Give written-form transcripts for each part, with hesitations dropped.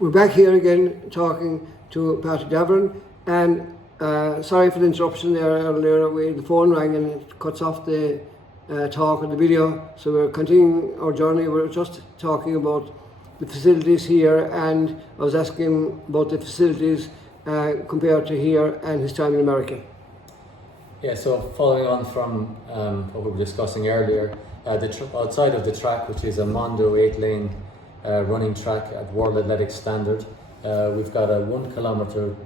We're back here again talking to Patrick Davoren, and sorry for the interruption there earlier. The phone rang and it cuts off the talk or the video, so we're continuing our journey. We're just talking about the facilities here, and I was asking him about the facilities compared to here and his time in America. Yeah, so following on from what we were discussing earlier, outside of the track, which is a Mondo 8-lane running track at World Athletic Standard, we've got a 1 kilometre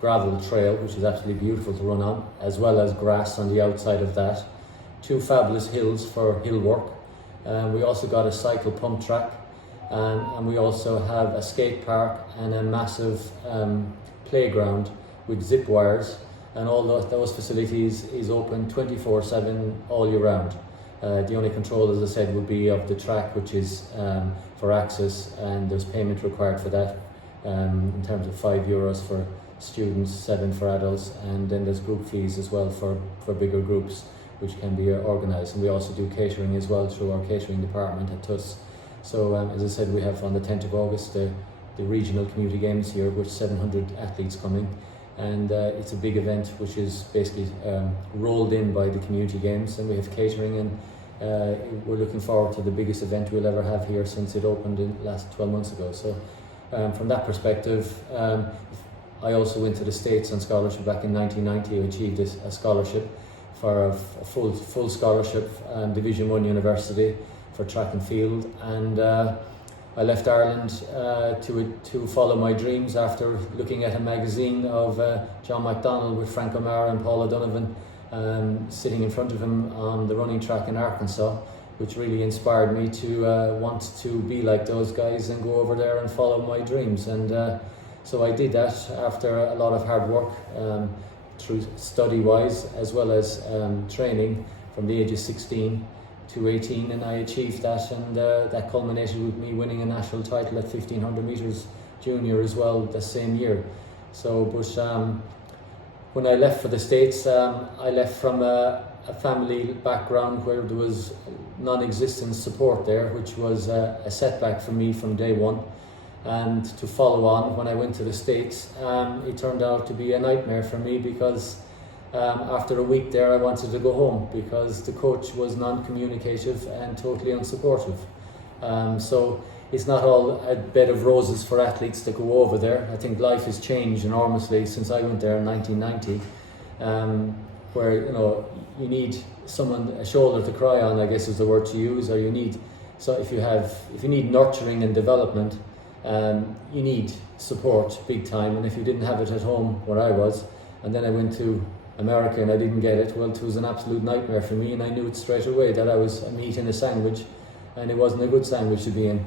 gravel trail, which is absolutely beautiful to run on, as well as grass on the outside of that. 2 fabulous hills for hill work. We also got a cycle pump track, and we also have a skate park and a massive playground with zip wires, and all those facilities is open 24/7 all year round. The only control, as I said, would be of the track, which is for access, and there's payment required for that in terms of €5 for students, 7 for adults, and then there's group fees as well for bigger groups, which can be organised. And we also do catering as well through our catering department at TUS. So as I said, we have on the 10th of August the regional community games here with 700 athletes coming, and it's a big event which is basically rolled in by the community games, and we have catering, and we're looking forward to the biggest event we'll ever have here since it opened in last 12 months ago. So from that perspective, I also went to the States on scholarship back in 1990. I achieved a scholarship for a full scholarship, Division 1 university for track and field, and I left Ireland to follow my dreams after looking at a magazine of John McDonnell with Frank O'Mara and Paul O'Donovan sitting in front of him on the running track in Arkansas, which really inspired me to want to be like those guys and go over there and follow my dreams. And so I did that after a lot of hard work, through study-wise as well as training from the age of 16 to 18, and I achieved that, and that culminated with me winning a national title at 1500 metres junior as well the same year. So, but when I left for the States, I left from a family background where there was non-existent support there, which was a setback for me from day one. And to follow on, when I went to the States, it turned out to be a nightmare for me, because after a week there I wanted to go home because the coach was non-communicative and totally unsupportive. So it's not all a bed of roses for athletes that go over there. I think life has changed enormously since I went there in 1990, where you need someone, a shoulder to cry on, I guess is the word to use, or you need, so if you need nurturing and development, you need support big time. And if you didn't have it at home where I was, and then I went to America and I didn't get it, well, it was an absolute nightmare for me, and I knew it straight away that I was a meat in a sandwich, and it wasn't a good sandwich to be in.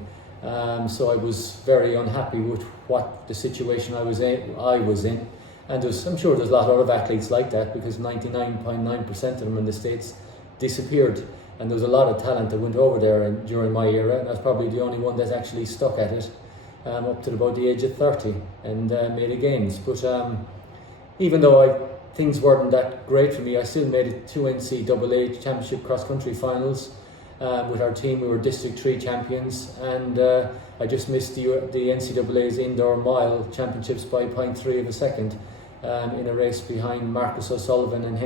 So I was very unhappy with what the situation I was in, and I'm sure there's a lot of athletes like that, because 99.9% of them in the States disappeared, and there was a lot of talent that went over there during my era, and I was probably the only one that actually stuck at it up to about the age of 30 and made it games. But even though things weren't that great for me, I still made it 2 NCAA championship cross-country finals with our team. We were District 3 champions, and I just missed the NCAA's indoor mile championships by 0.3 of a second in a race behind Marcus O'Sullivan and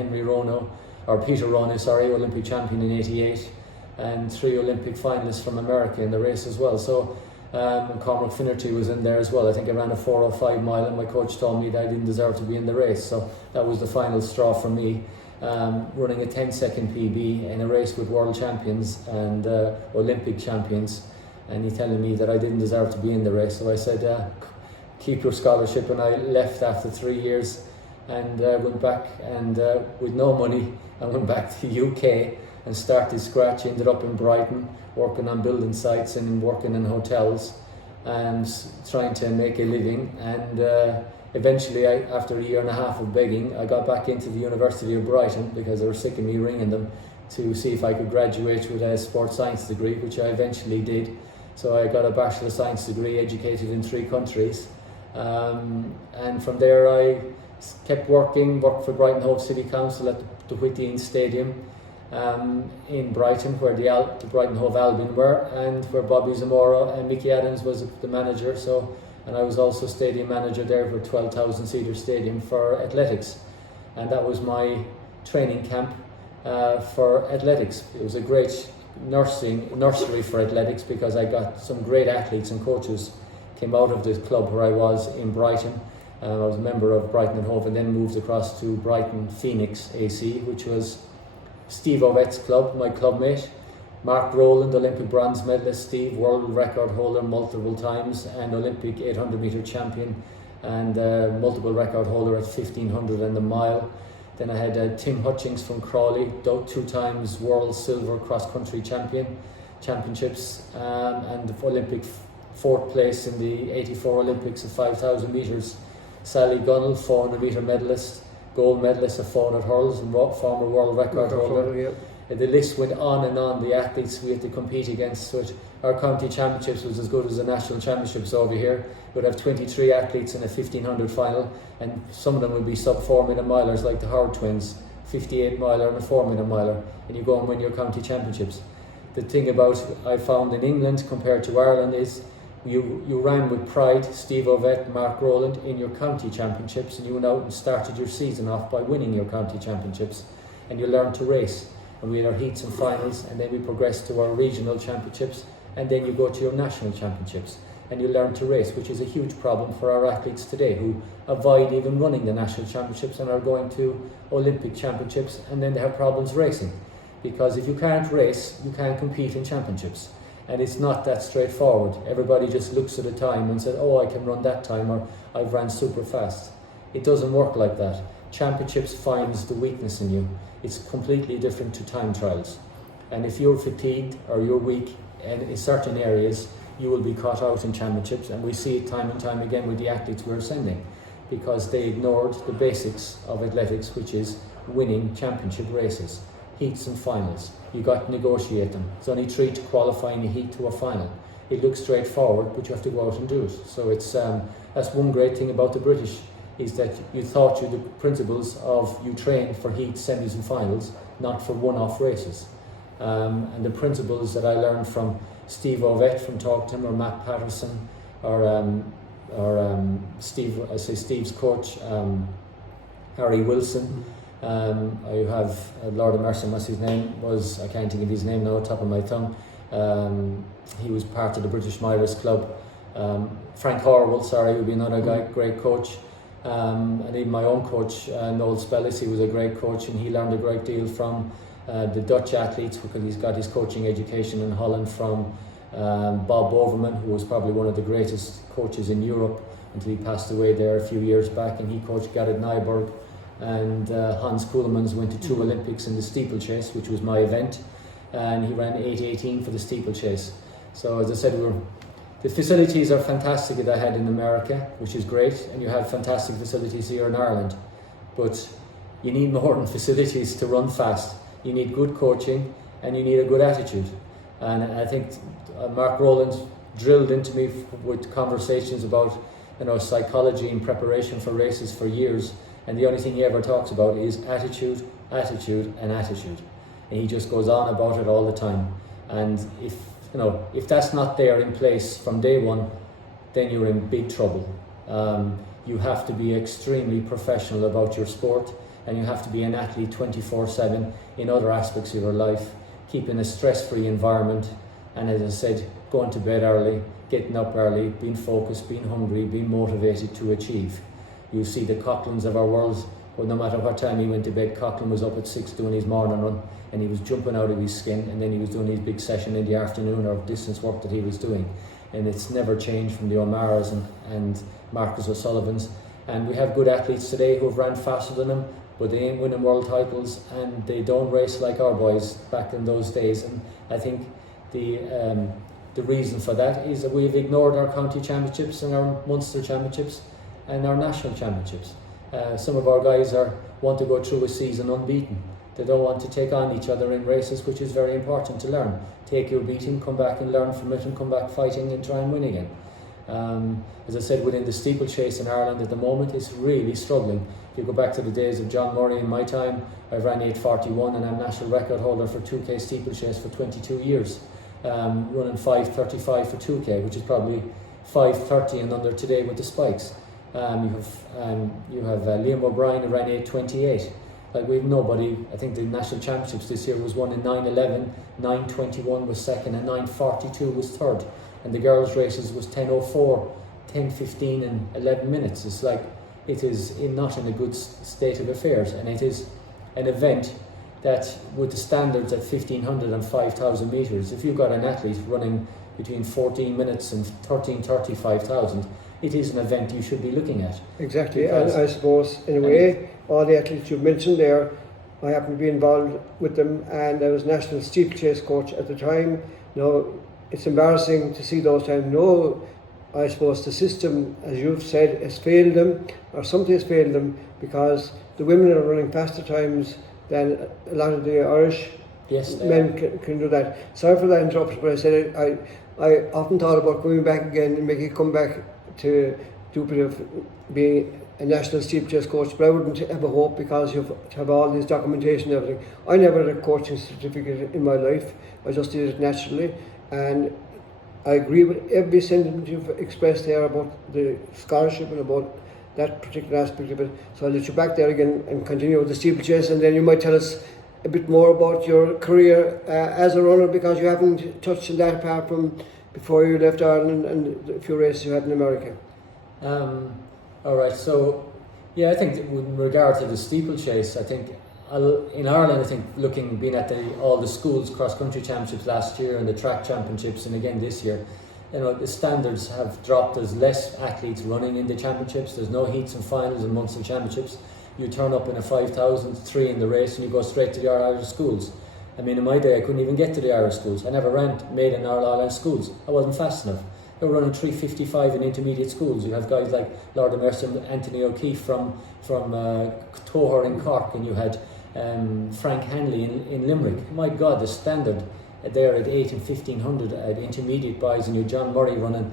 Peter Rono, Olympic champion in '88, and 3 Olympic finalists from America in the race as well. So Cormac Finnerty was in there as well. I think I ran a 4:05 mile, and my coach told me that I didn't deserve to be in the race. So that was the final straw for me, running a 10-second PB in a race with world champions and Olympic champions, and he telling me that I didn't deserve to be in the race. So I said, keep your scholarship, and I left after 3 years and went back, and with no money, I went back to the UK and started scratch. Ended up in Brighton, working on building sites and working in hotels and trying to make a living. And eventually, after a year and a half of begging, I got back into the University of Brighton because they were sick of me ringing them to see if I could graduate with a sports science degree, which I eventually did. So I got a Bachelor of Science degree, educated in 3 countries. And from there I kept worked for Brighton Hove City Council at the Whitteen Stadium, in Brighton, where the Brighton Hove Albion were, and where Bobby Zamora and Mickey Adams was the manager. And I was also stadium manager there for 12,000 seater stadium for athletics, and that was my training camp for athletics. It was a great nursery for athletics, because I got some great athletes and coaches came out of the club where I was in Brighton. I was a member of Brighton and Hove, and then moved across to Brighton Phoenix AC, which was Steve Ovette's club, my clubmate. Mark Rowland, Olympic bronze medalist. Steve, world record holder multiple times, and Olympic 800 metre champion, and multiple record holder at 1500 and the mile. Then I had Tim Hutchings from Crawley, 2 times world silver cross country championships, and the Olympic 4th place in the 84 Olympics of 5,000 metres. Sally Gunnell, 400 metre medalist, gold medalist of 400 hurls, and former world record holder. Yep. The list went on and on. The athletes we had to compete against, so our county championships was as good as the national championships over here. We'd have 23 athletes in a 1500 final, and some of them would be sub 4 minute milers, like the Howard twins, 58 miler and a 4 minute miler, and you go and win your county championships. The thing about I found in England compared to Ireland is you ran with pride, Steve Ovett, Mark Rowland, in your county championships, and you went out and started your season off by winning your county championships, and you learned to race. And we had our heats and finals, and then we progressed to our regional championships, and then you go to your national championships, and you learn to race, which is a huge problem for our athletes today, who avoid even running the national championships and are going to Olympic championships, and then they have problems racing, because if you can't race, you can't compete in championships. And it's not that straightforward. Everybody just looks at a time and says, oh, I can run that time, or I've ran super fast. It doesn't work like that. Championships finds the weakness in you. It's completely different to time trials. And if you're fatigued or you're weak in certain areas, you will be caught out in championships. And we see it time and time again with the athletes we're sending, because they ignored the basics of athletics, which is winning championship races, heats and finals. You got to negotiate them. It's only 3 to qualify in a heat to a final. It looks straightforward, but you have to go out and do it. So it's that's one great thing about the British, is that you taught you the principles of you train for heats, semis and finals, not for one-off races. And the principles that I learned from Steve Ovett from talking to him, or Matt Patterson, or Steve's coach, Harry Wilson. I have Lord of Mercy, what's his name was, I can't think of his name now, top of my tongue. He was part of the British Milers Club. Frank Horwood, would be another guy, great coach. And even my own coach, Noel Spellis, he was a great coach, and he learned a great deal from the Dutch athletes, because he's got his coaching education in Holland from Bob Overman, who was probably one of the greatest coaches in Europe until he passed away there a few years back, and he coached Gerrit Nyberg, and Hans Kuhlmans went to 2 Olympics in the steeplechase, which was my event, and he ran 8:18 for the steeplechase. So as I said, the facilities are fantastic that I had in America, which is great, and you have fantastic facilities here in Ireland, but you need more than facilities to run fast. You need good coaching, and you need a good attitude. And I think Mark Rowland drilled into me with conversations about psychology and preparation for races for years, and the only thing he ever talks about is attitude, attitude and attitude, and he just goes on about it all the time. And if that's not there in place from day one, then you're in big trouble. You have to be extremely professional about your sport, and you have to be an athlete 24/7 in other aspects of your life, keeping a stress-free environment, and as I said, going to bed early, getting up early, being focused, being hungry, being motivated to achieve. You see the Coughlin's of our world, well, no matter what time he went to bed, Coughlin was up at 6 doing his morning run, and he was jumping out of his skin, and then he was doing his big session in the afternoon, or distance work that he was doing. And it's never changed from the O'Mara's and Marcus O'Sullivan's. And we have good athletes today who have ran faster than him, but they ain't winning world titles, and they don't race like our boys back in those days. And I think the reason for that is that we've ignored our county championships and our Munster championships and our national championships. Some of our guys want to go through a season unbeaten. They don't want to take on each other in races, which is very important to learn. Take your beating, come back and learn from it, and come back fighting and try and win again. As I said, within the steeplechase in Ireland at the moment, it's really struggling. If you go back to the days of John Murray in my time, I ran 8:41 and I'm national record holder for 2K steeplechase for 22 years, running 5:35 for 2K, which is probably 5:30 and under today with the spikes. You have Liam O'Brien who ran 8:28. Like, we've nobody. I think the national championships this year was won in 9:11, 9:21 was second, and 9:42 was third. And the girls' races was 10:04, 10:15, and 11 minutes. It's like, it is not in a good state of affairs, and it is an event that, with the standards at 1,500 and 5,000 metres, if you've got an athlete running between 14 minutes and 13:30, 5,000, it is an event you should be looking at. Exactly, and I suppose in a way, all the athletes you've mentioned there, I happen to be involved with them, and I was national steeplechase coach at the time. Now, it's embarrassing to see those times. No, I suppose the system, as you've said, has failed them, or something has failed them, because the women are running faster times than a lot of the Irish men can do that. Sorry for that interruption, but I said I often thought about going back again and making a comeback to do a bit of being a national steeplechase coach, but I wouldn't have a hope, because you have all this documentation and everything. I never had a coaching certificate in my life. I just did it naturally, and I agree with every sentiment you've expressed there about the scholarship and about that particular aspect of it. So I'll let you back there again and continue with the steeplechase, and then you might tell us a bit more about your career as a runner, because you haven't touched on that apart from before you left Ireland and a few races you had in America. All right, so yeah, I think with regard to the steeplechase, I think in Ireland, I think being at all the schools cross-country championships last year and the track championships and again this year, the standards have dropped. There's less athletes running in the championships. There's no heats and finals and Munster championships. You turn up in a 5,000, 3 in the race, and you go straight to the Irish schools. I mean, in my day, I couldn't even get to the Irish schools. I never made an All-Ireland schools. I wasn't fast enough. They were running 3:55 in intermediate schools. You have guys like Lord Emerson, Anthony O'Keefe from Toher in Cork, and you had Frank Hanley in Limerick. My God, the standard there at 8 and 1,500 at intermediate boys, and you John Murray running,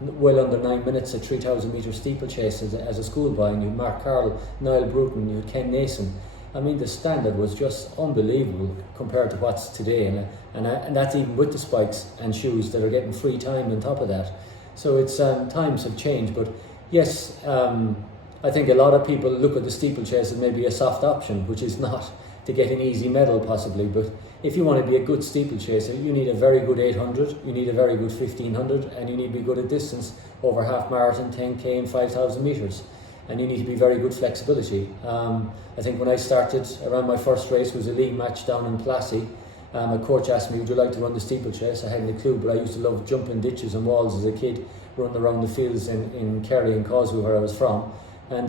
well under 9 minutes at 3,000 metre steeplechase as a schoolboy, and you Mark Carroll, Niall Bruton, you Ken Nason. I mean, the standard was just unbelievable compared to what's today, and that's even with the spikes and shoes that are getting free time on top of that. So it's times have changed, but yes, I think a lot of people look at the steeplechase as maybe a soft option, which is not, to get an easy medal possibly. But if you want to be a good steeplechaser, you need a very good 800, you need a very good 1,500, and you need to be good at distance over half marathon, 10k and 5,000 metres. And you need to be very good flexibility. I think when I started, around my first race was a league match down in Plassey. My coach asked me, would you like to run the steeplechase? I hadn't a clue, but I used to love jumping ditches and walls as a kid, running around the fields in Kerry and Causeway, where I was from. And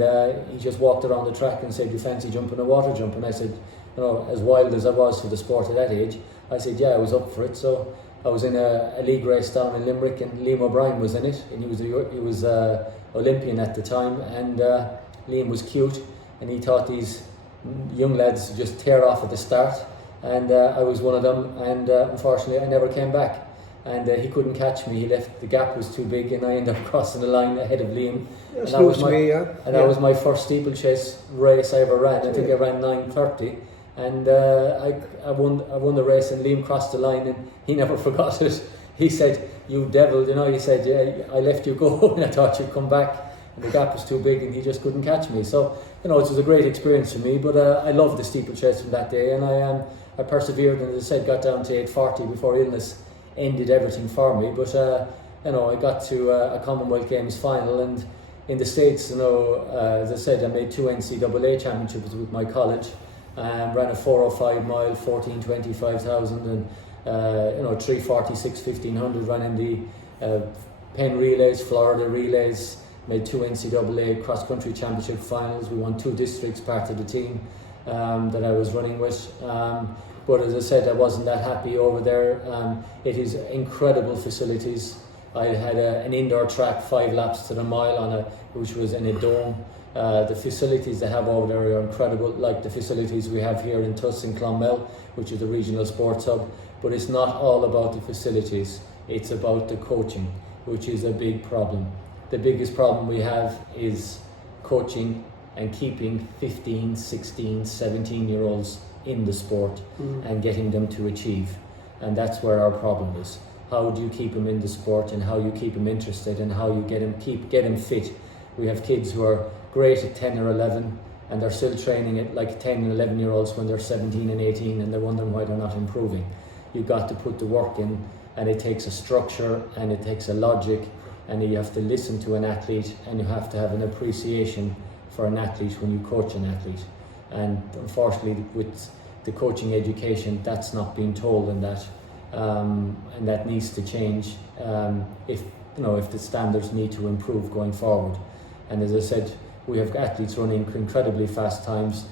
he just walked around the track and said, you fancy jumping a water jump? And I said, as wild as I was for the sport at that age, I said, yeah, I was up for it. So I was in a league race down in Limerick, and Liam O'Brien was in it, and he was Olympian at the time, and Liam was cute, and he thought these young lads just tear off at the start, and I was one of them, and unfortunately I never came back, and he couldn't catch me. He left, the gap was too big, and I ended up crossing the line ahead of Liam. And that was my first steeplechase race I ever ran. I think I ran 9:30, and I won the race, and Liam crossed the line, and he never forgot it. He said, you devil, he said, yeah, I left you go and I thought you'd come back, and the gap was too big and he just couldn't catch me. So, it was a great experience for me, but I loved the steeplechase from that day, and I persevered, and as I said, got down to 8:40 before illness ended everything for me. But, I got to a Commonwealth Games final, and in the States, as I said, I made 2 NCAA championships with my college, ran a 4:05 mile, 14:20, 5,000, and 3:46, 1,500, ran in the Penn relays, Florida relays, made 2 NCAA cross-country championship finals. We won 2 districts, part of the team that I was running with. But as I said, I wasn't that happy over there. It is incredible facilities. I had an indoor track, 5 laps to the mile which was in a dome. The facilities they have over there are incredible, like the facilities we have here in Tuss in Clonmel, which is the regional sports hub. But it's not all about the facilities, it's about the coaching. which is a big problem. The biggest problem we have is coaching and keeping 15, 16, 17-year-olds in the sport and getting them to achieve. And that's where our problem is. How do you keep them in the sport, and how you keep them interested, and how you get them fit? We have kids who are great at 10 or 11 and they're still training at like 10 and 11-year-olds when they're 17 and 18, and they're wondering why they're not improving. You've got to put the work in, and it takes a structure and it takes a logic, and you have to listen to an athlete, and you have to have an appreciation for an athlete when you coach an athlete. And unfortunately, with the coaching education, that's not being told, and that needs to change if the standards need to improve going forward. And as I said, we have athletes running incredibly fast times,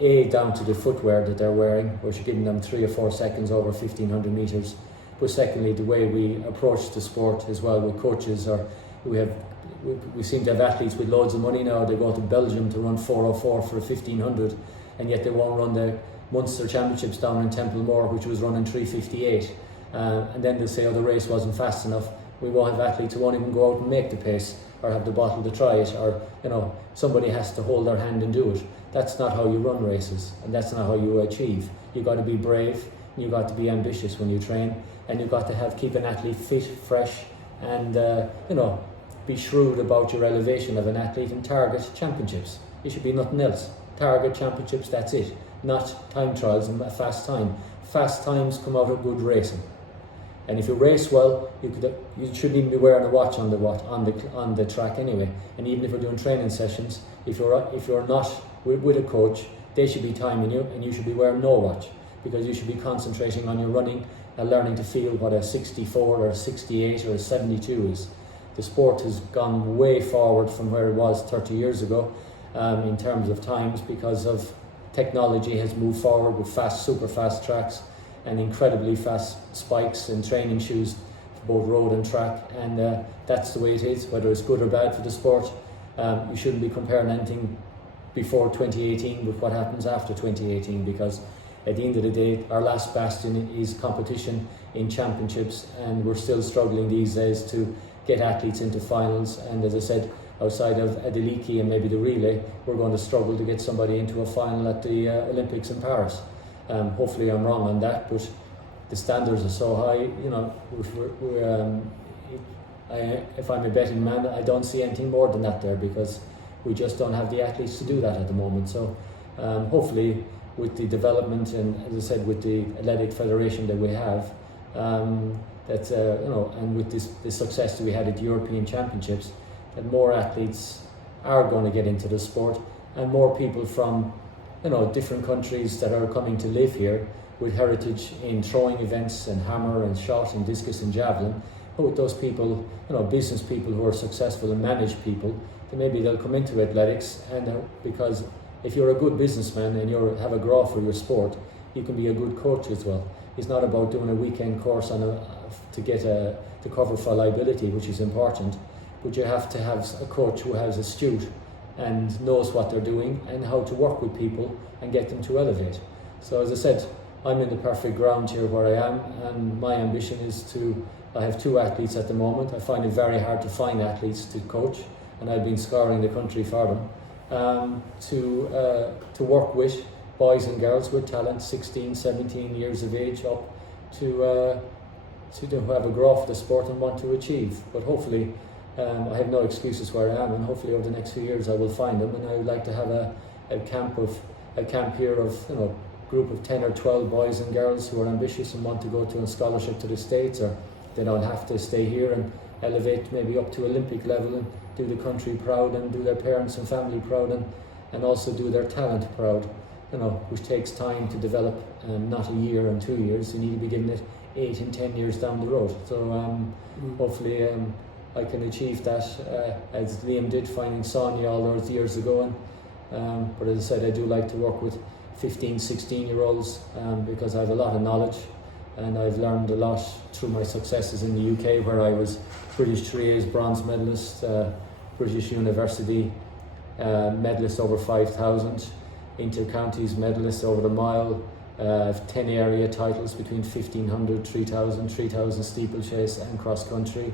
down to the footwear that they're wearing, which are giving them 3 or 4 seconds over 1,500 meters. But secondly, the way we approach the sport as well with coaches, we seem to have athletes with loads of money now. They go to Belgium to run 4:04 for 1,500, and yet they won't run the Munster Championships down in Templemore, which was running 3:58. And then they'll say, oh, the race wasn't fast enough. We won't have athletes who won't even go out and make the pace or have the bottle to try it, or somebody has to hold their hand and do it. That's not how you run races, and that's not how you achieve. You've got to be brave, you've got to be ambitious when you train, and you've got to keep an athlete fit, fresh, and be shrewd about your elevation of an athlete and target championships. It should be nothing else. Target championships, that's it. Not time trials and a fast time. Fast times come out of good racing. And if you race well, you shouldn't even be wearing a watch on the track anyway. And even if you're doing training sessions, if you're not with a coach, they should be timing you, and you should be wearing no watch, because you should be concentrating on your running and learning to feel what a 64 or a 68 or a 72 is. The sport has gone way forward from where it was 30 years ago in terms of times, because of technology has moved forward with super fast tracks and incredibly fast spikes and training shoes for both road and track, and that's the way it is, whether it's good or bad for the sport. You shouldn't be comparing anything before 2018 with what happens after 2018, because at the end of the day, our last bastion is competition in championships, and we're still struggling these days to get athletes into finals. And as I said, outside of Adeliki and maybe the relay, we're going to struggle to get somebody into a final at the Olympics in Paris. Hopefully I'm wrong on that, but the standards are so high, if I'm a betting man, I don't see anything more than that there, because we just don't have the athletes to do that at the moment. So hopefully with the development, and as I said, with the athletic federation that we have, and with the success that we had at European Championships, that more athletes are going to get into the sport, and more people from different countries that are coming to live here with heritage in throwing events and hammer and shot and discus and javelin. But with those people, business people who are successful and manage people, then maybe they'll come into athletics. And because if you're a good businessman and you have a grow for your sport, you can be a good coach as well. It's not about doing a weekend course to cover for liability, which is important, but you have to have a coach who is astute and knows what they're doing and how to work with people and get them to elevate. So as I said, I'm in the perfect ground here where I am, and my ambition is I have 2 athletes at the moment. I find it very hard to find athletes to coach, and I've been scouring the country for them, to work with boys and girls with talent, 16, 17 years of age up to have a grow for the sport and want to achieve. But hopefully, I have no excuses where I am, and hopefully over the next few years I will find them. And I would like to have a camp here of group of 10 or 12 boys and girls who are ambitious and want to go to a scholarship to the States, or they don't have to stay here and elevate maybe up to Olympic level and do the country proud and do their parents and family proud, and also do their talent proud, which takes time to develop, not a year and 2 years. You need to be giving it 8 and 10 years down the road. So hopefully I can achieve that, as Liam did, finding Sonia all those years ago. But as I said, I do like to work with 15, 16-year-olds because I have a lot of knowledge, and I've learned a lot through my successes in the UK, where I was British 3A's bronze medalist, British University medalist over 5,000, inter-counties medalist over the mile, 10 area titles between 1,500, 3,000 steeplechase and cross country.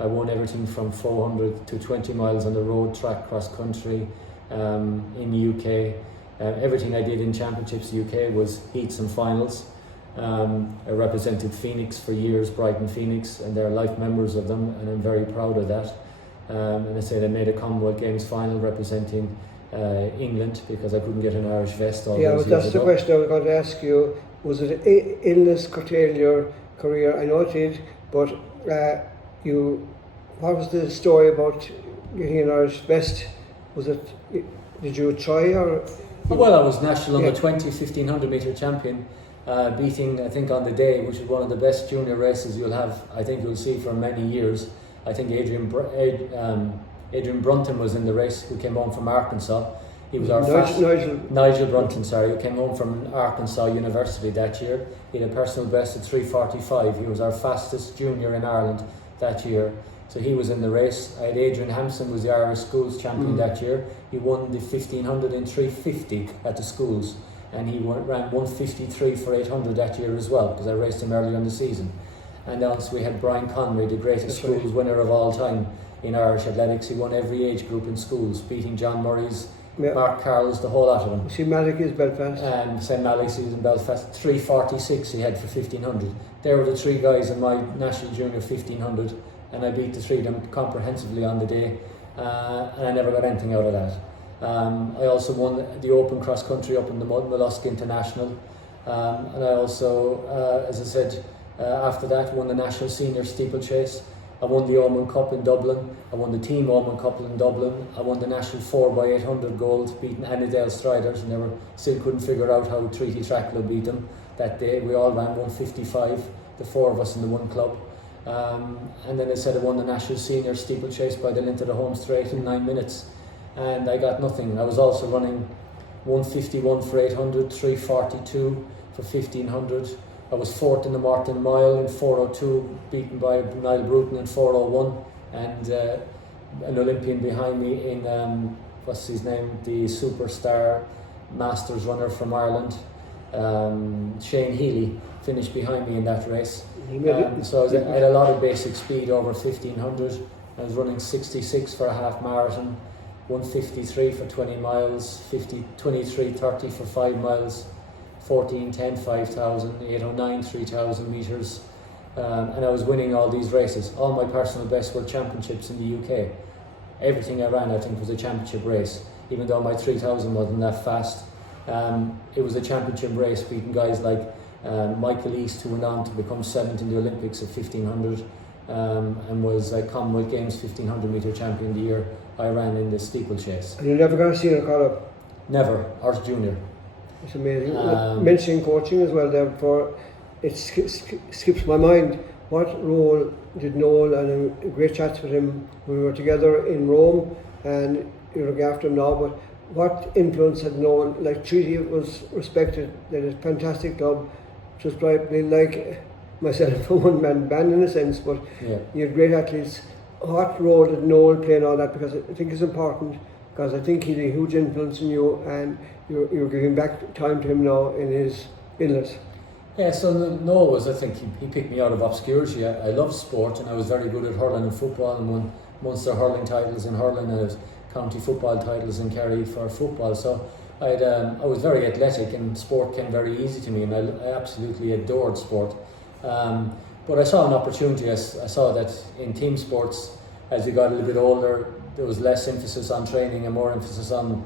I won everything from 400 to 20 miles on the road, track, cross country in the UK. Everything I did in championships UK was heats and finals. I represented Phoenix for years, Brighton Phoenix, and they're life members of them, and I'm very proud of that. And I said I made a Commonwealth Games final representing England because I couldn't get an Irish vest all those years ago. That's the question I was going to ask you. Was it illness curtailed your career? I know it did, but what was the story about getting an Irish vest? Did you try or? Well, I was national under 20 1500 metre champion, beating, I think on the day, which is one of the best junior races you'll see for many years. I think Adrian Brunton was in the race, who came home from Arkansas. He was our Nigel Brunton, sorry, who came home from Arkansas University that year. He had a personal best at 3:45. He was our fastest junior in Ireland that year. So he was in the race. I had Adrian Hampson, was the Irish schools champion that year. He won the 1500 in 3:50 at the schools, and he ran 1:53 for 800 that year as well, because I raced him earlier in the season. And also we had Brian Connery, the greatest schools winner of all time in Irish athletics. He won every age group in schools, beating John Murray's, Mark Carroll's, the whole lot of them. St Malik is Belfast. And St Malik's is in Belfast. 3:46 he had for 1500. There were the three guys in my national junior 1500, and I beat the three of them comprehensively on the day, and I never got anything out of that. I also won the open cross country up in the Mollusk International, and I also, as I said, after that won the national senior steeplechase. I won the Ormond Cup in Dublin. I won the team Ormond Cup in Dublin. I won the national 4x800 gold, beating Annandale Striders, and they still couldn't figure out how Treaty Track Club beat them that day. We all ran 1:55, the four of us in the one club. And then I said I won the national senior steeplechase by the length of the home straight in 9 minutes, and I got nothing. I was also running 1:51 for 800, 3:42 for 1500. I was fourth in the Martin Mile in 4:02, beaten by Niall Bruton in 4:01, and an Olympian behind me in what's his name, the superstar Masters runner from Ireland, Shane Healy, finished behind me in that race. So I had a lot of basic speed over 1500. I was running 66 for a half marathon, 1:53 for 20 miles, 23:30 for 5 miles, 14:10 5,000, 8:09 3,000 metres, and I was winning all these races. All my personal bests were championships in the UK. Everything I ran, I think, was a championship race, even though my 3,000 wasn't that fast. It was a championship race, beating guys like Michael East, who went on to become 7th in the Olympics at 1500, and was a Commonwealth Games 1500 metre champion the year I ran in the steeplechase. And you're never going to see her caught up? Never, or junior. It's amazing. Mentioning coaching as well, therefore, it skips my mind. What role did Noel, and a great chats with him, we were together in Rome, and you look after him now, but what influence had Noel? Like Treaty was respected, they had a fantastic club, just probably like myself, a one-man band in a sense, but you had great athletes. What role did Noel play in all that? Because I think it's important, because I think he had a huge influence in you, and you're giving back time to him now in his illness. Yeah, so Noel was, I think, he picked me out of obscurity. I love sport, and I was very good at hurling and football, and won Munster hurling titles in hurling, and county football titles in Kerry for football. So I was very athletic, and sport came very easy to me, and I absolutely adored sport. But I saw an opportunity. I saw that in team sports, as you got a little bit older, there was less emphasis on training and more emphasis on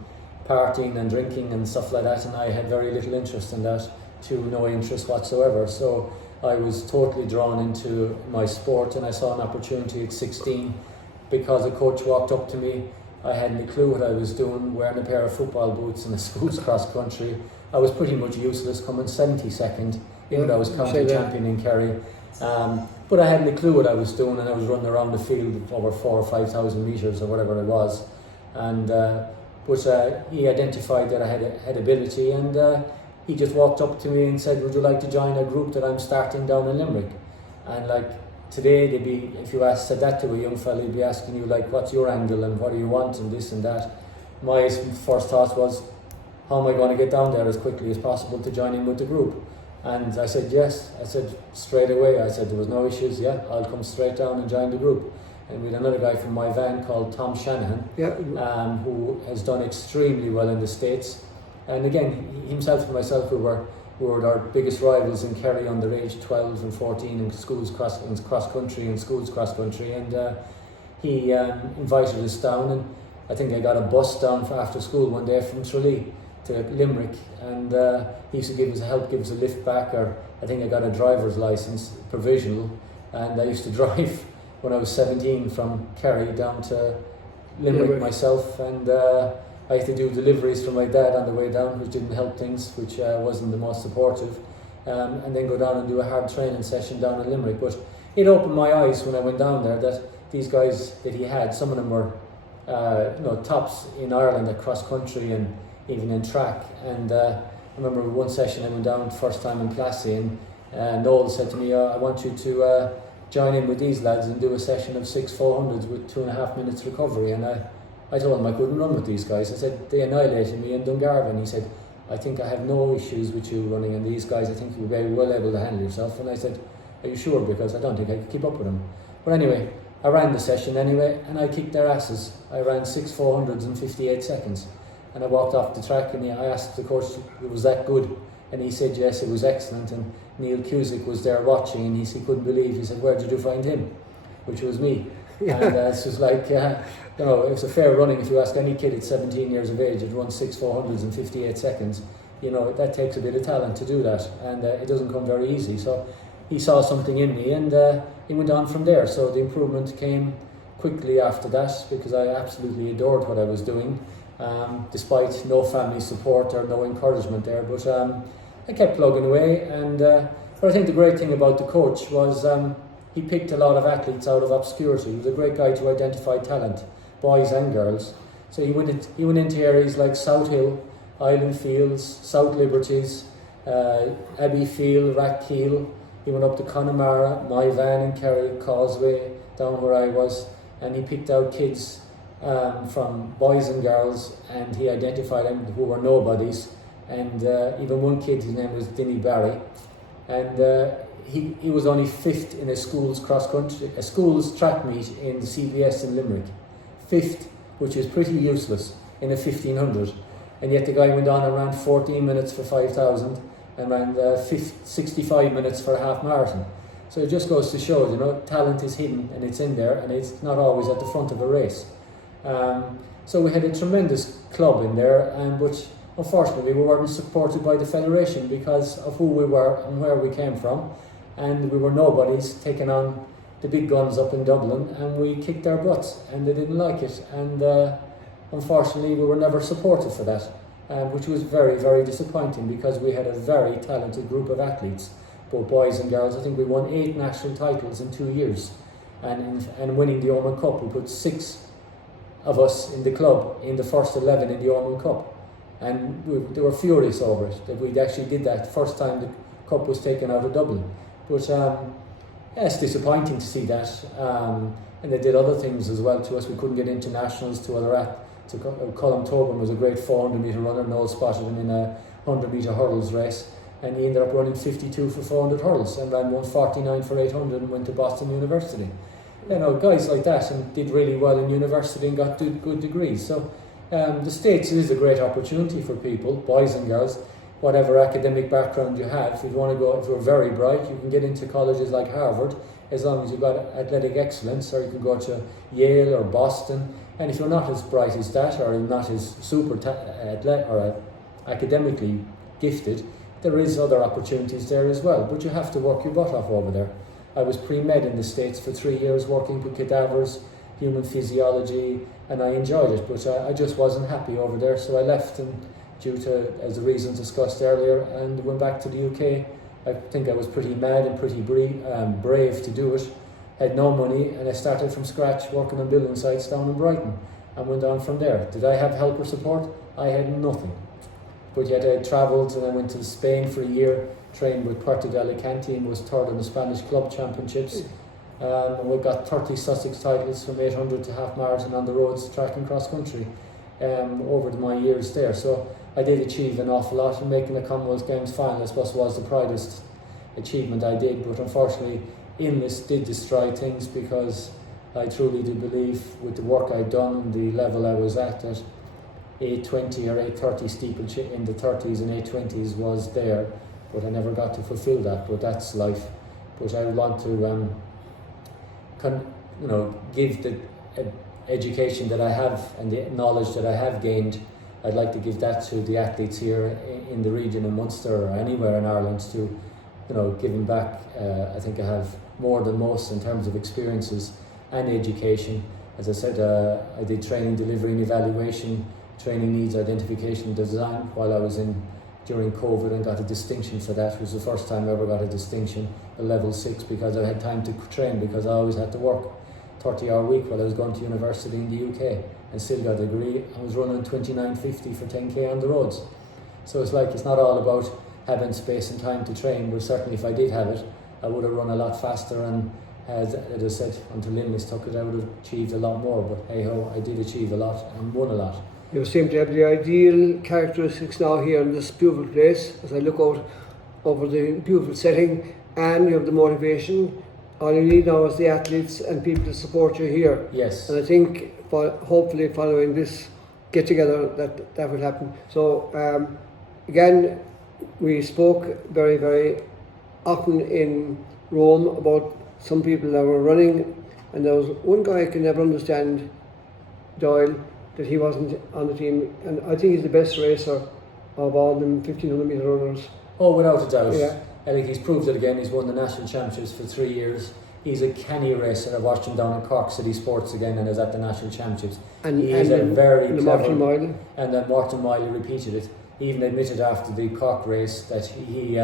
partying and drinking and stuff like that, and I had very little interest in that, to no interest whatsoever. So I was totally drawn into my sport, and I saw an opportunity at 16 because a coach walked up to me. I hadn't a clue what I was doing, wearing a pair of football boots and a schools cross country. I was pretty much useless, coming 72nd, even though I was county champion in Kerry. But I hadn't a clue what I was doing, and I was running around the field over 4,000 or 5,000 metres or whatever it was. And but he identified that I had ability, and he just walked up to me and said, "Would you like to join a group that I'm starting down in Limerick?" And like today, if you said that to a young fella, he'd be asking you like, "What's your angle and what do you want and this and that?" My first thought was, "How am I going to get down there as quickly as possible to join in with the group?" And I said yes. I said straight away. I said there was no issues. Yeah, I'll come straight down and join the group. and with another guy from my van called Tom Shanahan, Yeah. who has done extremely well in the States. And again, himself and myself, we were our biggest rivals in Kerry under age 12 and 14 in cross country and schools cross country. And he invited us down, and I think I got a bus down for after school one day from Tralee to Limerick, and he used to give us a lift back, or I think I got a driver's license, provisional, and I used to drive when I was 17 from Kerry down to Limerick myself, and I had to do deliveries for my dad on the way down, which didn't help things, which wasn't the most supportive, and then go down and do a hard training session down in Limerick. But it opened my eyes when I went down there that these guys that he had, some of them were tops in Ireland at cross country and even in track. And I remember one session I went down first time in Plassey, and Noel said to me, I want you to join in with these lads and do a session of 6 400s with 2.5 minutes recovery. And I told him I couldn't run with these guys. I said, they annihilated me in Dungarvan. He said, I think I have no issues with you running, and these guys, I think you're very well able to handle yourself. And I said, are you sure? Because I don't think I could keep up with them. But anyway, I ran the session anyway, and I kicked their asses. I ran 6 400s in 58 seconds. And I walked off the track, and I asked the coach, was that good? And he said, yes, it was excellent. And Neil Cusick was there watching, and he couldn't believe. He said, where did you find him? Which was me. And it's just like, it was a fair running. If you ask any kid at 17 years of age, it runs 6 400s in 58 seconds. That takes a bit of talent to do that, and it doesn't come very easy. So he saw something in me, and he went on from there. So the improvement came quickly after that, because I absolutely adored what I was doing, despite no family support or no encouragement there. But I kept plugging away, and but I think the great thing about the coach was he picked a lot of athletes out of obscurity. He was a great guy to identify talent, boys and girls. So he went into areas like South Hill, Island Fields, South Liberties, Abbeyfield, Rathkeil. He went up to Connemara, my van in Kerry, Causeway, down where I was, and he picked out kids from boys and girls, and he identified them who were nobodies. And even one kid, his name was Dinny Barry, and he was only 5th in a school's track meet in the CBS in Limerick. 5th, which is pretty useless in a 1500. And yet the guy went on and ran 14 minutes for 5,000 and ran 65 minutes for a half marathon. So it just goes to show, talent is hidden and it's in there, and it's not always at the front of a race. So we had a tremendous club in there, but unfortunately we weren't supported by the federation because of who we were and where we came from, and we were nobodies taking on the big guns up in Dublin, and we kicked their butts, and they didn't like it, and unfortunately we were never supported for that, which was very, very disappointing, because we had a very talented group of athletes, both boys and girls. I think we won 8 national titles in 2 years, and winning the Ormond Cup. We put 6 of us in the club in the first 11 in the Ormond Cup, and they were furious over it, that we actually did that first time the cup was taken out of Dublin. But it's disappointing to see that, and they did other things as well to us. We couldn't get into nationals to Colm Tobin was a great 400 metre runner. Noel spotted him in a 100 metre hurdles race, and he ended up running 52 for 400 hurdles and ran 149 for 800 and went to Boston University. Guys like that, and did really well in university and got good degrees. So the States is a great opportunity for people, boys and girls, whatever academic background you have. If you're very bright, you can get into colleges like Harvard, as long as you've got athletic excellence, or you can go to Yale or Boston. And if you're not as bright as that, or not as academically gifted, there is other opportunities there as well. But you have to work your butt off over there. I was pre-med in the States for 3 years, working with cadavers, human physiology, and I enjoyed it, but I just wasn't happy over there, so I left, and due to, as the reasons discussed earlier, and went back to the UK. I think I was pretty mad and pretty brave to do it. Had no money, and I started from scratch working on building sites down in Brighton, and went on from there. Did I have help or support? I had nothing. But yet I travelled, and I went to Spain for a year, trained with Puerto de Alicante, and was 3rd in the Spanish Club Championships. And we got 30 Sussex titles from 800 to half marathon on the roads, track and cross country, over my years there. So I did achieve an awful lot, and making the Commonwealth Games final, I suppose, was the proudest achievement I did. But unfortunately, illness did destroy things, because I truly do believe with the work I'd done, the level I was at 820 or 830 steeple in the 30s and 820s was there, but I never got to fulfill that, but that's life. But I want to give the education that I have and the knowledge that I have gained. I'd like to give that to the athletes here in the region of Munster or anywhere in Ireland to, giving back. I think I have more than most in terms of experiences and education. As I said, I did training, delivery and evaluation, training needs identification and design while I was during COVID, and got a distinction for that. It was the first time I ever got a distinction, a level 6, because I had time to train, because I always had to work 30-hour week while I was going to university in the UK, and still got a degree. I was running 29.50 for 10k on the roads. So it's not all about having space and time to train, but certainly if I did have it, I would have run a lot faster, and as I said, until illness took it, I would have achieved a lot more. But hey ho, I did achieve a lot and won a lot. You seem to have the ideal characteristics now here in this beautiful place. As I look out over the beautiful setting, and you have the motivation. All you need now is the athletes and people to support you here. Yes. And I think hopefully following this get together that will happen. So again, we spoke very, very often in Rome about some people that were running, and there was one guy I can never understand, Doyle, that he wasn't on the team, and I think he's the best racer of all them 1500 metre runners. Oh, without a doubt. Yeah. I think he's proved it again. He's won the national championships for 3 years. He's a canny racer. I watched him down in Cork City Sports again, and is at the national championships. And he is a very clever. Martin Miley. And then Martin Miley repeated it. He even admitted after the Cork race that he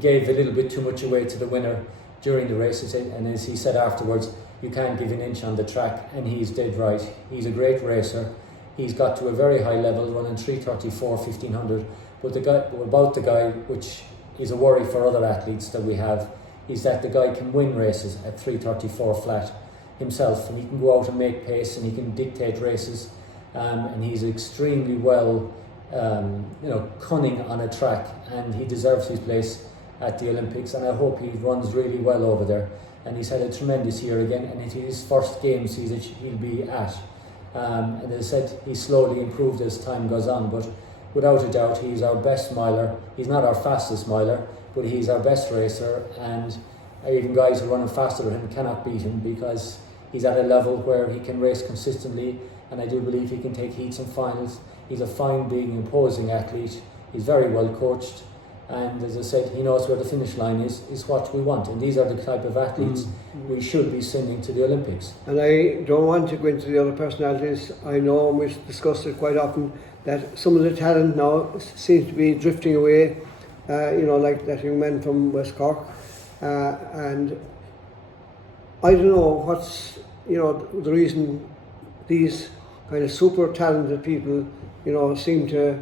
gave a little bit too much away to the winner during the race, and as he said afterwards, you can't give an inch on the track, and he's dead right. He's a great racer. He's got to a very high level, running 3:34 1500. But the guy, which is a worry for other athletes that we have, is that the guy can win races at 3:34 flat himself, and he can go out and make pace, and he can dictate races, and he's extremely well, cunning on a track, and he deserves his place at the Olympics, and I hope he runs really well over there. And he's had a tremendous year again, and it is his first games he'll be at. And as I said, he's slowly improved as time goes on, but without a doubt, he's our best miler. He's not our fastest miler, but he's our best racer, and even guys who are running faster than him cannot beat him, because he's at a level where he can race consistently, and I do believe he can take heats and finals. He's a fine, big, imposing athlete. He's very well coached, and as I said, he knows where the finish line is what we want, and these are the type of athletes we should be sending to the Olympics. And I don't want to go into the other personalities. I know, and we've discussed it quite often, that some of the talent now seems to be drifting away, like that young man from West Cork, and I don't know what's the reason these kind of super talented people seem to,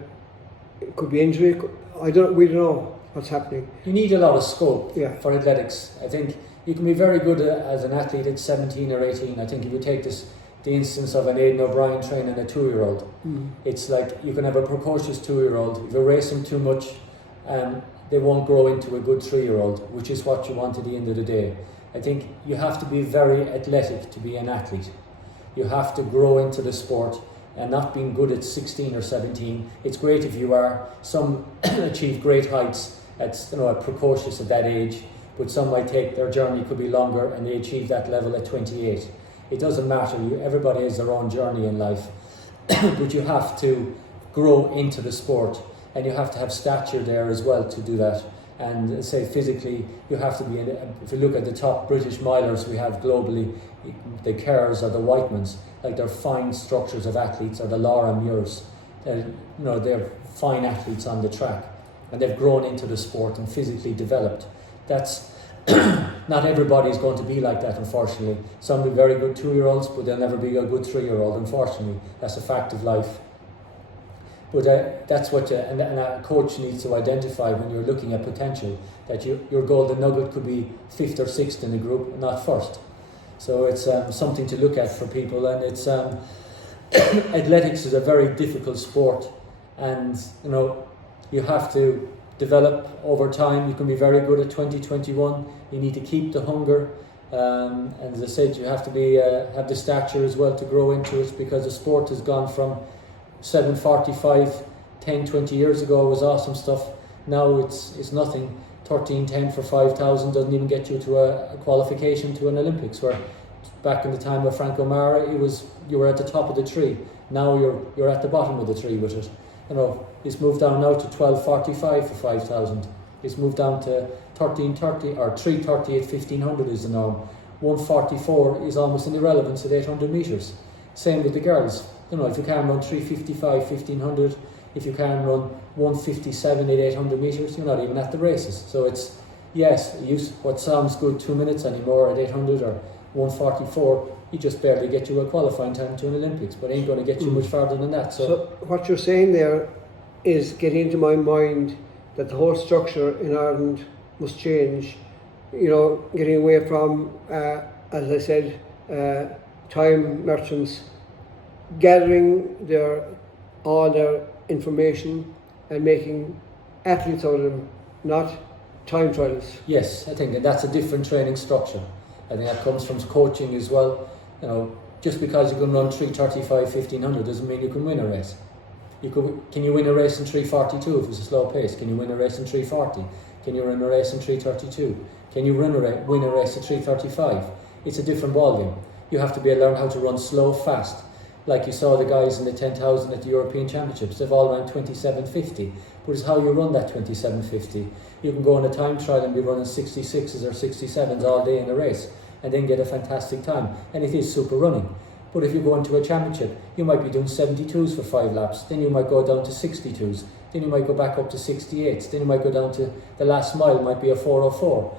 it could be injury, we don't know what's happening. You need a lot of scope for athletics. I think you can be very good as an athlete at 17 or 18. I think if you take the instance of an Aidan O'Brien training a 2-year-old, it's like you can have a precocious 2-year-old. If you race them too much, they won't grow into a good 3-year-old, which is what you want at the end of the day. I think you have to be very athletic to be an athlete. You have to grow into the sport, and not being good at 16 or 17. It's great if you are. Some achieve great heights at precocious at that age, but some might take their journey could be longer, and they achieve that level at 28. It doesn't matter. Everybody has their own journey in life, but you have to grow into the sport, and you have to have stature there as well to do that. And say physically, you have to be. If you look at the top British milers we have globally, the Kerrs or the Whitemans, like they're fine structures of athletes, or the Laura Muirs. They're fine athletes on the track, and they've grown into the sport and physically developed. That's not everybody's going to be like that, unfortunately. Some will be very good 2-year-olds, but they'll never be a good 3-year-old, unfortunately. That's a fact of life. But that's what and a coach needs to identify when you're looking at potential, that your golden nugget could be 5th or 6th in the group, not 1st. So it's something to look at for people, and it's athletics is a very difficult sport, and you have to develop over time. You can be very good at 20, 21. You need to keep the hunger, And as I said, you have to be have the stature as well to grow into it, because the sport has gone from 7:45 10, 20 years ago was awesome stuff. Now it's nothing. 13:10 for 5,000 doesn't even get you to a qualification to an Olympics, where back in the time of Franco Mara, you were at the top of the tree. Now you're at the bottom of the tree with it. It's moved down now to 12:45 for 5,000. It's moved down to 13:30 or 3:30 at 1,500 is the norm. 1:44 is almost an irrelevance at 800 metres. Same with the girls. If you can run 3:55, 1,500, if you can run 1:57 at 800 metres, you're not even at the races. So it's, yes, what sounds good 2 minutes anymore at 800 or 1:44, you just barely get you a qualifying time to an Olympics, but ain't going to get you much farther than that. So what you're saying there is getting into my mind that the whole structure in Ireland must change. Getting away from, as I said, time merchants gathering all their information and making athletes out of them, not time trials. Yes, I think that's a different training structure. I think that comes from coaching as well. Just because you can run 3:35, 1,500 doesn't mean you can win a race. Can you win a race in 3:42 if it's a slow pace? Can you win a race in 3:40? Can you win a race in 3:32? Can you win a race at 3:35? It's a different ballgame. You have to learn how to run slow, fast. Like you saw the guys in the 10,000 at the European Championships, they've all run 27:50. But it's how you run that 27:50. You can go on a time trial and be running 66s or 67s all day in a race and then get a fantastic time. And it is super running. But if you go into a championship, you might be doing 72s for 5 laps, then you might go down to 62s, then you might go back up to 68s, then you might go down to the last mile, might be a 4:04.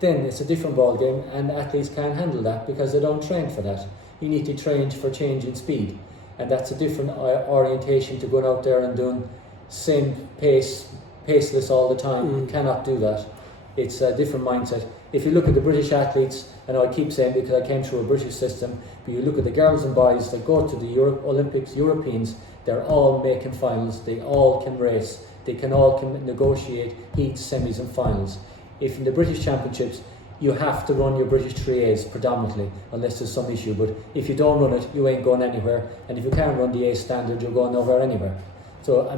Then it's a different ball game, and athletes can't handle that because they don't train for that. You need to train for change in speed, and that's a different orientation to going out there and doing same paceless all the time. You cannot do that. It's a different mindset. If you look at the British athletes, and I keep saying because I came through a British system, but you look at the girls and boys that go to the Olympics, Europeans, they're all making finals, they all can race, they all can negotiate heats, semis and finals. If in the British Championships, you have to run your British 3As predominantly, unless there's some issue, but if you don't run it, you ain't going anywhere, and if you can't run the A standard, you're going nowhere anywhere. So,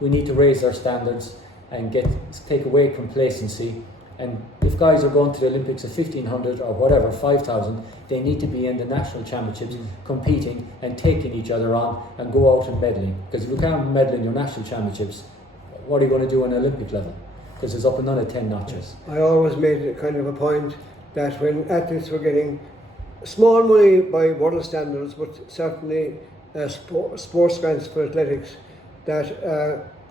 we need to raise our standards and take away complacency. And if guys are going to the Olympics at 1,500 or whatever, 5,000, they need to be in the national championships competing and taking each other on and go out and medaling. Because if you can't medal in your national championships, what are you going to do on Olympic level? Because it's up and down 10 notches. I always made it kind of a point that when athletes were getting small money by world standards, but certainly sports grants for athletics, that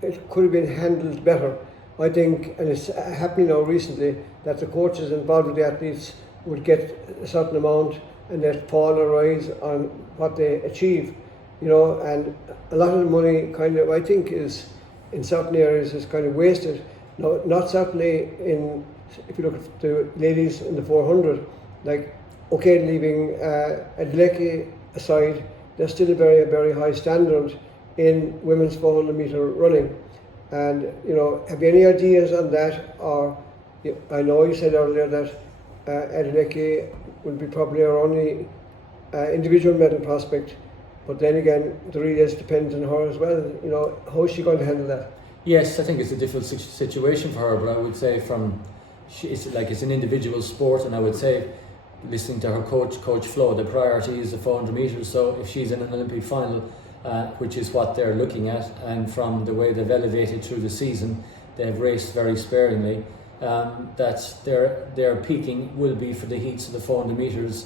it could have been handled better. I think, and it's happening now recently, that the coaches involved with the athletes would get a certain amount and they'd fall or rise on what they achieve, and a lot of the money kind of, I think, is in certain areas is kind of wasted. No, not certainly if you look at the ladies in the 400, leaving Adeleke aside, there's still a very, very high standard in women's 400 metre running. And, have you any ideas on that? Or, I know you said earlier that Adeleke will be probably our only individual medal prospect, but then again, the relays depends on her as well. How is she going to handle that? Yes, I think it's a difficult situation for her, but I would say it's an individual sport, and I would say, listening to her Coach Flo, the priority is the 400 metres. So if she's in an Olympic final, which is what they're looking at, and from the way they've elevated through the season, they've raced very sparingly. That their peaking will be for the heats of the 400 metres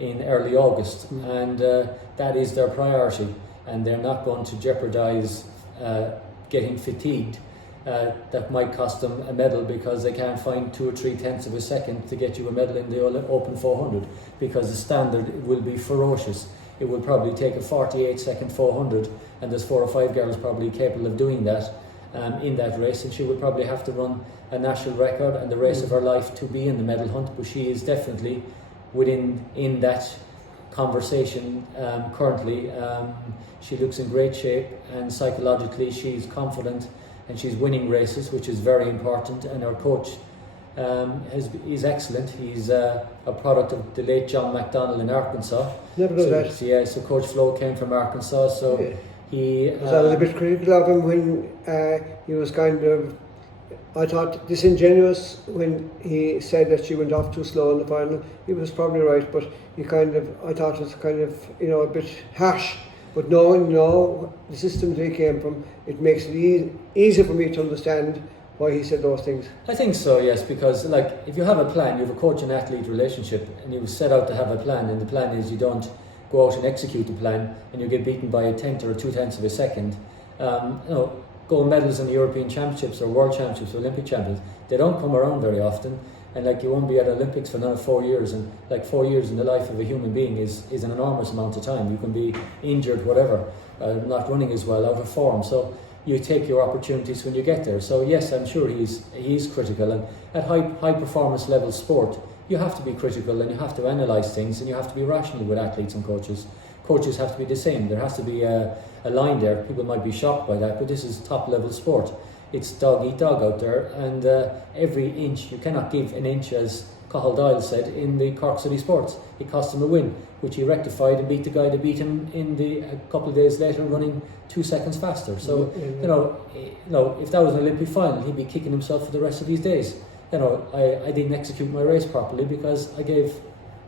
in early August, and that is their priority, and they're not going to jeopardise getting fatigued. That might cost them a medal because they can't find 2 or 3 tenths of a second to get you a medal in the Open 400, because the standard will be ferocious. It will probably take a 48-second 400, and there's 4 or 5 girls probably capable of doing that in that race, and she would probably have to run a national record and the race of her life to be in the medal hunt. But she is definitely in that conversation currently. She looks in great shape, and psychologically she's confident, and she's winning races, which is very important. And her coach He's excellent. He's a product of the late John MacDonald in Arkansas. Never know that. So Coach Flo came from Arkansas. So Yeah. he Was I a bit critical of him when he was kind of, I thought, disingenuous when he said that she went off too slow in the final. He was probably right, but I thought it was kind of, a bit harsh. But knowing the system that he came from, it makes it easier for me to understand why he said those things. I think so, yes, because if you have a plan, you have a coach and athlete relationship, and you set out to have a plan, and the plan is you don't go out and execute the plan, and you get beaten by a tenth or 2/10 of a second. Gold medals in the European Championships or World Championships or Olympic Champions, they don't come around very often, and you won't be at Olympics for another 4 years, and 4 years in the life of a human being is an enormous amount of time. You can be injured, whatever, not running as well, out of form, so you take your opportunities when you get there. So yes, I'm sure he's critical, and at high performance level sport, you have to be critical and you have to analyse things and you have to be rational with athletes and coaches. Coaches have to be the same. There has to be a line there. People might be shocked by that, but this is top level sport. It's dog eat dog out there, and every inch, you cannot give an inch, as Cathal Doyle said in the Cork City Sports. It cost him a win, which he rectified and beat the guy that beat him a couple of days later, running 2 seconds faster. So if that was an Olympic final, he'd be kicking himself for the rest of his days. I didn't execute my race properly because I gave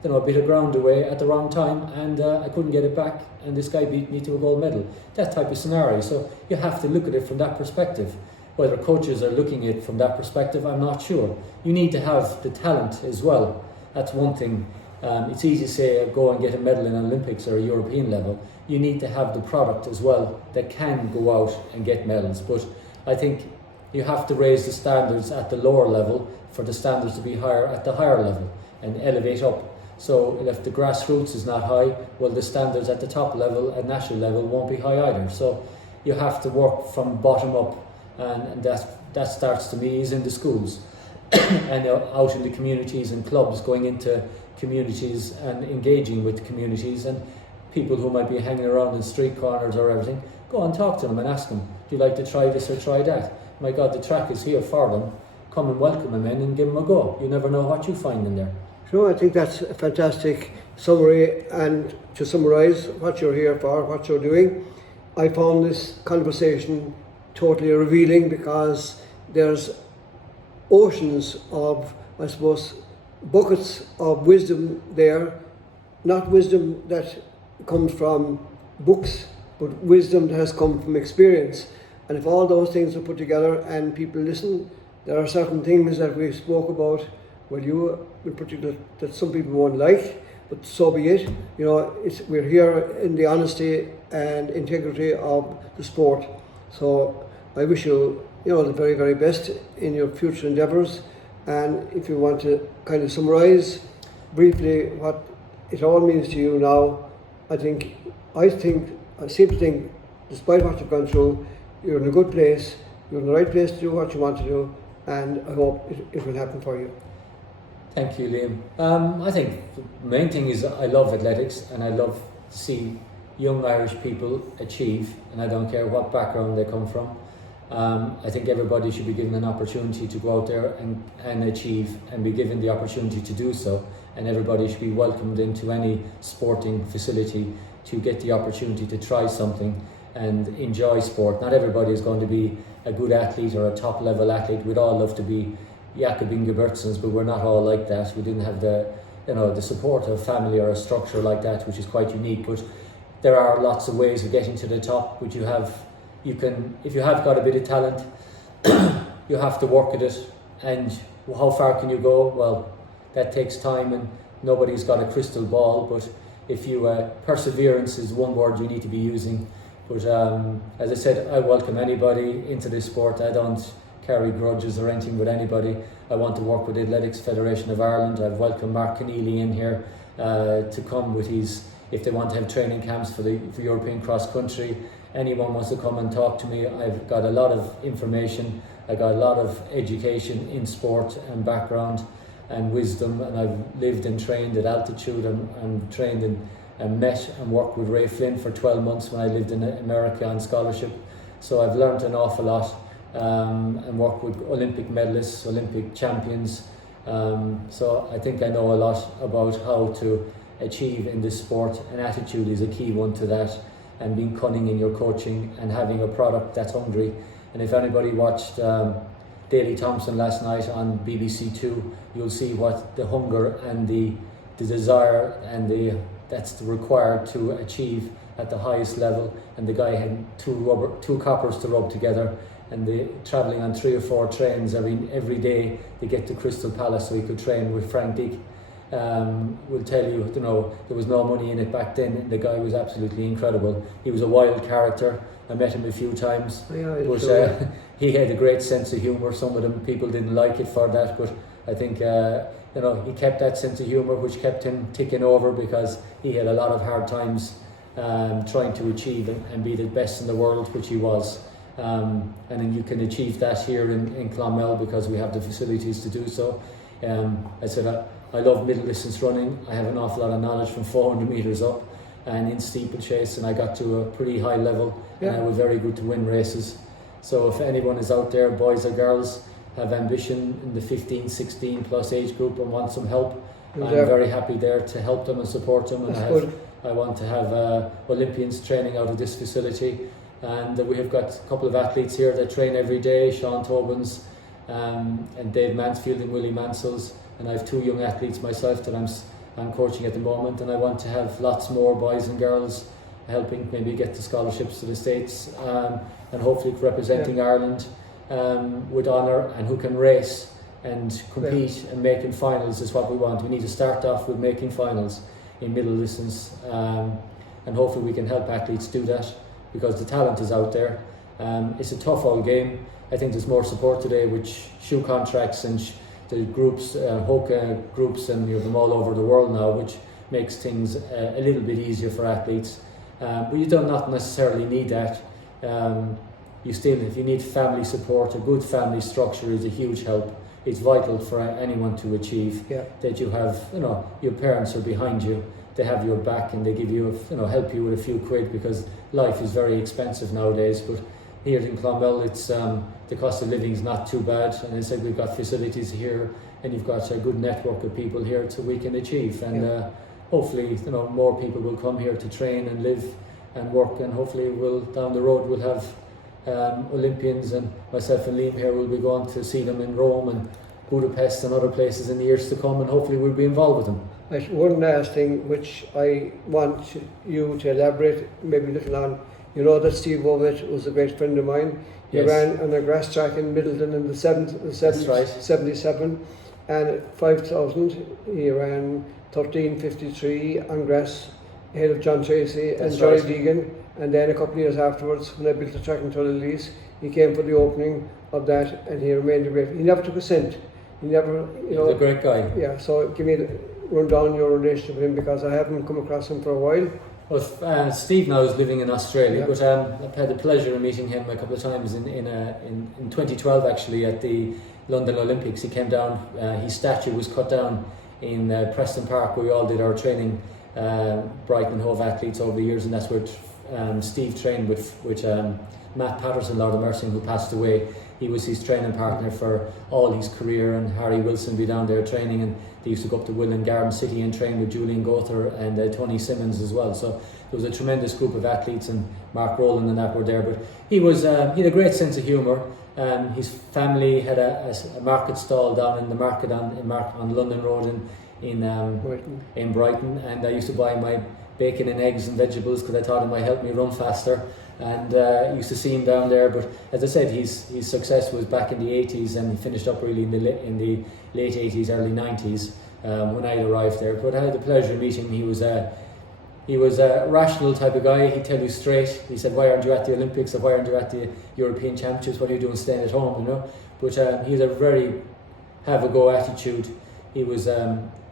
a bit of ground away at the wrong time, and I couldn't get it back, and this guy beat me to a gold medal. That type of scenario. So you have to look at it from that perspective. Whether coaches are looking at it from that perspective, I'm not sure. You need to have the talent as well. That's one thing. It's easy to say go and get a medal in Olympics or a European level. You need to have the product as well that can go out and get medals. But I think you have to raise the standards at the lower level for the standards to be higher at the higher level and elevate up. So if the grassroots is not high, well, the standards at the top level, at national level, won't be high either. So you have to work from bottom up, and that starts to me is in the schools and out in the communities and clubs, going into communities and engaging with communities and people who might be hanging around in street corners or everything. Go and talk to them and ask them, do you like to try this or try that? My God, the track is here for them. Come and welcome them in and give them a go. You never know what you find in there. So I think that's a fantastic summary, and to summarise what you're here for, what you're doing, I found this conversation totally revealing, because there's oceans of, I suppose, buckets of wisdom there, not wisdom that comes from books, but wisdom that has come from experience. And if all those things are put together and people listen, there are certain things that we spoke about, well, you in particular, that some people won't like, but so be it. We're here in the honesty and integrity of the sport. So I wish you, the very, very best in your future endeavours. And if you want to kind of summarise briefly what it all means to you now, I seem to think, despite what you've gone through, you're in a good place, you're in the right place to do what you want to do, and I hope it will happen for you. Thank you, Liam. I think the main thing is I love athletics, and I love to see young Irish people achieve, and I don't care what background they come from. I think everybody should be given an opportunity to go out there and achieve, and be given the opportunity to do so, and everybody should be welcomed into any sporting facility to get the opportunity to try something and enjoy sport. Not everybody is going to be a good athlete or a top level athlete. We'd all love to be Jakobin Gebertsons, but we're not all like that. We didn't have the support of family or a structure like that, which is quite unique. But there are lots of ways of getting to the top. But if you have got a bit of talent, you have to work at it. And how far can you go? Well, that takes time, and nobody's got a crystal ball. But if you perseverance is one word you need to be using. But as I said, I welcome anybody into this sport. I don't carry grudges or anything with anybody. I want to work with the Athletics Federation of Ireland. I've welcomed Mark Keneally in here to come with if they want to have training camps for European cross country. Anyone wants to come and talk to me. I've got a lot of information. I got a lot of education in sport and background and wisdom, and I've lived and trained at altitude and trained and met and worked with Ray Flynn for 12 months when I lived in America on scholarship. So I've learned an awful lot. and work with Olympic medalists, Olympic champions. So I think I know a lot about how to achieve in this sport, and attitude is a key one to that, and being cunning in your coaching and having a product that's hungry. And if anybody watched Daley Thompson last night on BBC Two, you'll see what the hunger and the desire and that's required to achieve at the highest level. And the guy had two coppers to rub together, and they travelling on 3 or 4 trains every day to get to Crystal Palace so he could train with Frank Dick. Will tell you, there was no money in it back then. The guy was absolutely incredible. He was a wild character. I met him a few times, but he had a great sense of humour. Some of them people didn't like it for that, but I think he kept that sense of humour, which kept him ticking over, because he had a lot of hard times trying to achieve and be the best in the world, which he was. And then you can achieve that here in Clonmel because we have the facilities to do so. I said I love middle distance running. I have an awful lot of knowledge from 400 metres up and in steeplechase, and I got to a pretty high level, and I was very good to win races. So if anyone is out there, boys or girls, have ambition in the 15, 16 plus age group and want some help, I'm very happy there to help them and support them. And I want to have Olympians training out of this facility, and we have got a couple of athletes here that train every day, Sean Tobins and Dave Mansfield and Willie Mansell's, and I have 2 young athletes myself that I'm coaching at the moment, and I want to have lots more boys and girls helping maybe get the scholarships to the States, and hopefully representing Ireland with honour, and who can race and compete and making finals is what we want. We need to start off with making finals in middle distance, and hopefully we can help athletes do that, because the talent is out there. It's a tough old game. I think there's more support today with shoe contracts and the groups, Hoka groups, and them all over the world now, which makes things a little bit easier for athletes. But you do not necessarily need that. If you need family support, a good family structure is a huge help. It's vital for anyone to achieve that you have, your parents are behind you, they have your back, and they give you, help you with a few quid, because life is very expensive nowadays. But here in Clonmel, it's the cost of living is not too bad, and as I said, we've got facilities here, and you've got a good network of people here so we can achieve. And hopefully, more people will come here to train and live and work, and hopefully down the road we'll have Olympians, and myself and Liam here will be going to see them in Rome and Budapest and other places in the years to come, and hopefully we'll be involved with them. One last thing which I want you to elaborate maybe a little on. You know that Steve Ovett was a great friend of mine. He ran on a grass track in Middleton in the 77, and at 5,000 he ran 13:53 on grass ahead of John Tracy and Johnny Deegan. And then a couple of years afterwards, when I built the track in Tullalise, he came for the opening of that, and he remained a great. He never took a cent. He never, He's a great guy. Yeah. So give me run down your relationship with him, because I haven't come across him for a while. Well, Steve now is living in Australia, but I've had the pleasure of meeting him a couple of times in 2012 actually at the London Olympics. He came down. His statue was cut down in Preston Park, where we all did our training, Brighton and Hove athletes over the years, and that's where Steve trained with Matt Patterson, Lord of Mercy, who passed away. He was his training partner for all his career, and Harry Wilson be down there training, and they used to go up to Willen Garden City and train with Julian Gother and Tony Simmons as well. So there was a tremendous group of athletes, and Mark Rowland and that were there. But he had a great sense of humour. His family had a market stall down in the market on London Road in Brighton, and I used to buy my bacon and eggs and vegetables because I thought it might help me run faster. And used to see him down there. But as I said, his success was back in the 80s, and he finished up really in the late 80s, early 90s when I arrived there. But I had the pleasure of meeting him. He was a rational type of guy. He'd tell you straight. He said, "Why aren't you at the Olympics, or why aren't you at the European Championships? What are you doing staying at home?" But he had a very have-a-go attitude. He was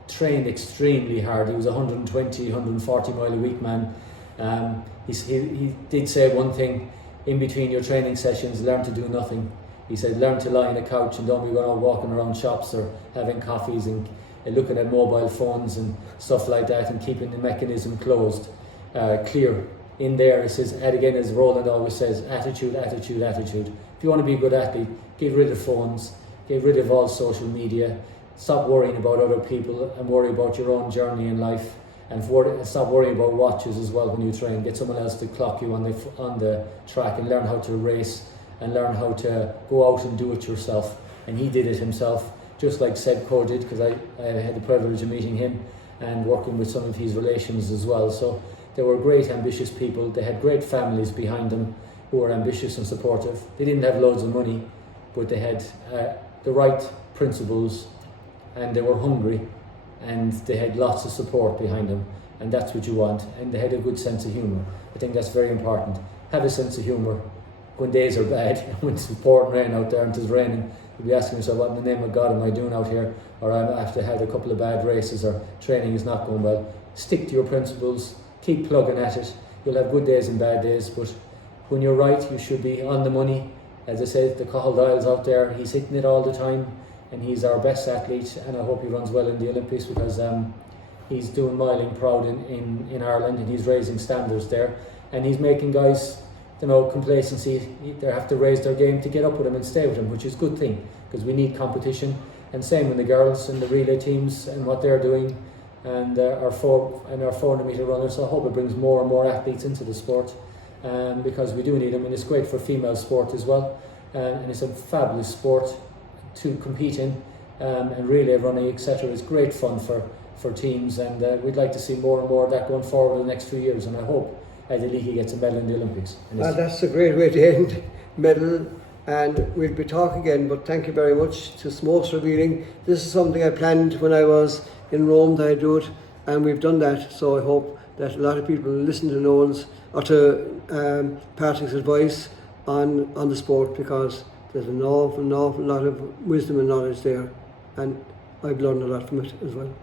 trained extremely hard. He was 120, 140 mile a week man. He did say one thing in between your training sessions: learn to do nothing. He said, learn to lie on a couch and don't be going out walking around shops or having coffees and looking at mobile phones and stuff like that, and keeping the mechanism clear. in there, it says, and again, as Roland always says, attitude, attitude, attitude. If you want to be a good athlete, get rid of phones, get rid of all social media, stop worrying about other people and worry about your own journey in life, and stop worrying about watches as well when you train. Get someone else to clock you on the track and learn how to race and learn how to go out and do it yourself. And he did it himself, just like Seb Coe did, because I had the privilege of meeting him and working with some of his relations as well. So they were great, ambitious people. They had great families behind them who were ambitious and supportive. They didn't have loads of money, but they had the right principles, and they were hungry, and they had lots of support behind them, and that's what you want. And they had a good sense of humour. I think that's very important. Have a sense of humour when days are bad, when it's pouring rain out there and it's raining. You'll be asking yourself, what in the name of God am I doing out here? Or I have to have a couple of bad races, or training is not going well. Stick to your principles, keep plugging at it. You'll have good days and bad days, but when you're right, you should be on the money. As I said, the Cathal Dial's out there, he's hitting it all the time, and he's our best athlete, and I hope he runs well in the Olympics, because he's doing Miling proud in Ireland, and he's raising standards there, and he's making guys, complacency, they have to raise their game to get up with him and stay with him, which is a good thing, because we need competition. And same with the girls and the relay teams and what they're doing, and our 400 metre runners. So I hope it brings more and more athletes into the sport, because we do need them, and it's great for female sport as well, and it's a fabulous sport to compete in, and relay running, etc. It's great fun for teams, and we'd like to see more and more of that going forward in the next few years, and I hope Adeliki gets a medal in the Olympics. Well, that's a great way to end. Medal, and we'll be talking again, but thank you very much. It's most revealing. This is something I planned when I was in Rome that I do it, and we've done that, so I hope that a lot of people listen to Noel's or to Patrick's advice on the sport, because there's an awful lot of wisdom and knowledge there, and I've learned a lot from it as well.